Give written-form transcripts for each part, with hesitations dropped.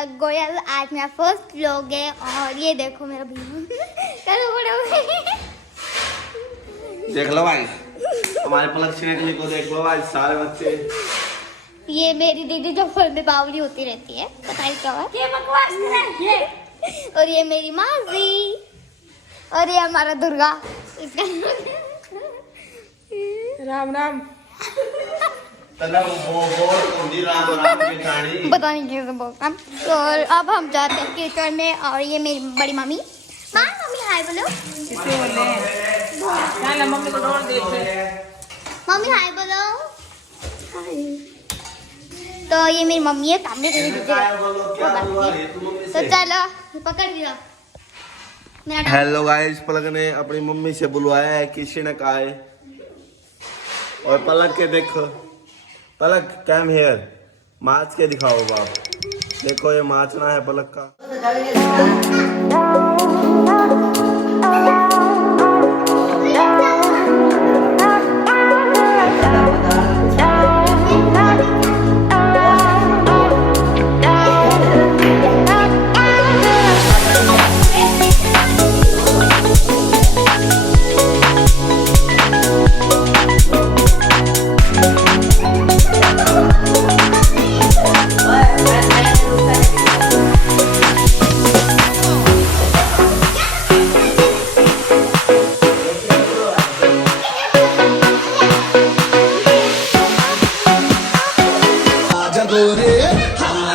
पलक गोयल। आज मेरा first vlog है और ये देखो मेरा भैया करो बड़े देख लो भाई, हमारे पलक छिड़कने को देख लो भाई सारे बच्चे। ये मेरी दीदी जो फल में बावली होती रहती है, पता है क्या ये बकवास कर है। और ये मेरी मासी और ये हमारा दुर्गा। राम राम। पता नहीं कैसे बोलता। और अब हम जाते हैं किचन में और ये मेरी बड़ी मम्मी। माँ मम्मी हाय बोलो। किसे बोले? चल मम्मी को डोर देख। मम्मी हाय बोलो। तो ये मेरी मम्मी है, सामने से तो चलो पकड़ दिया। हेलो गाइस, पलक ने अपनी मम्मी से बुलवाया है, किसी ने कहा है। और पलक के देखो, पलक कैम हेयर माच के दिखाओ बाप। देखो ये माचना है पलक का।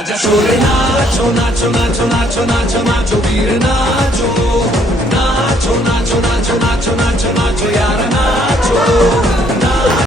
नाचो नाचो नाचो नाचो नाचो नाचो वीर नाचो नाचो नाचो नाचो नाचो नाचो नाचो यार नाचो।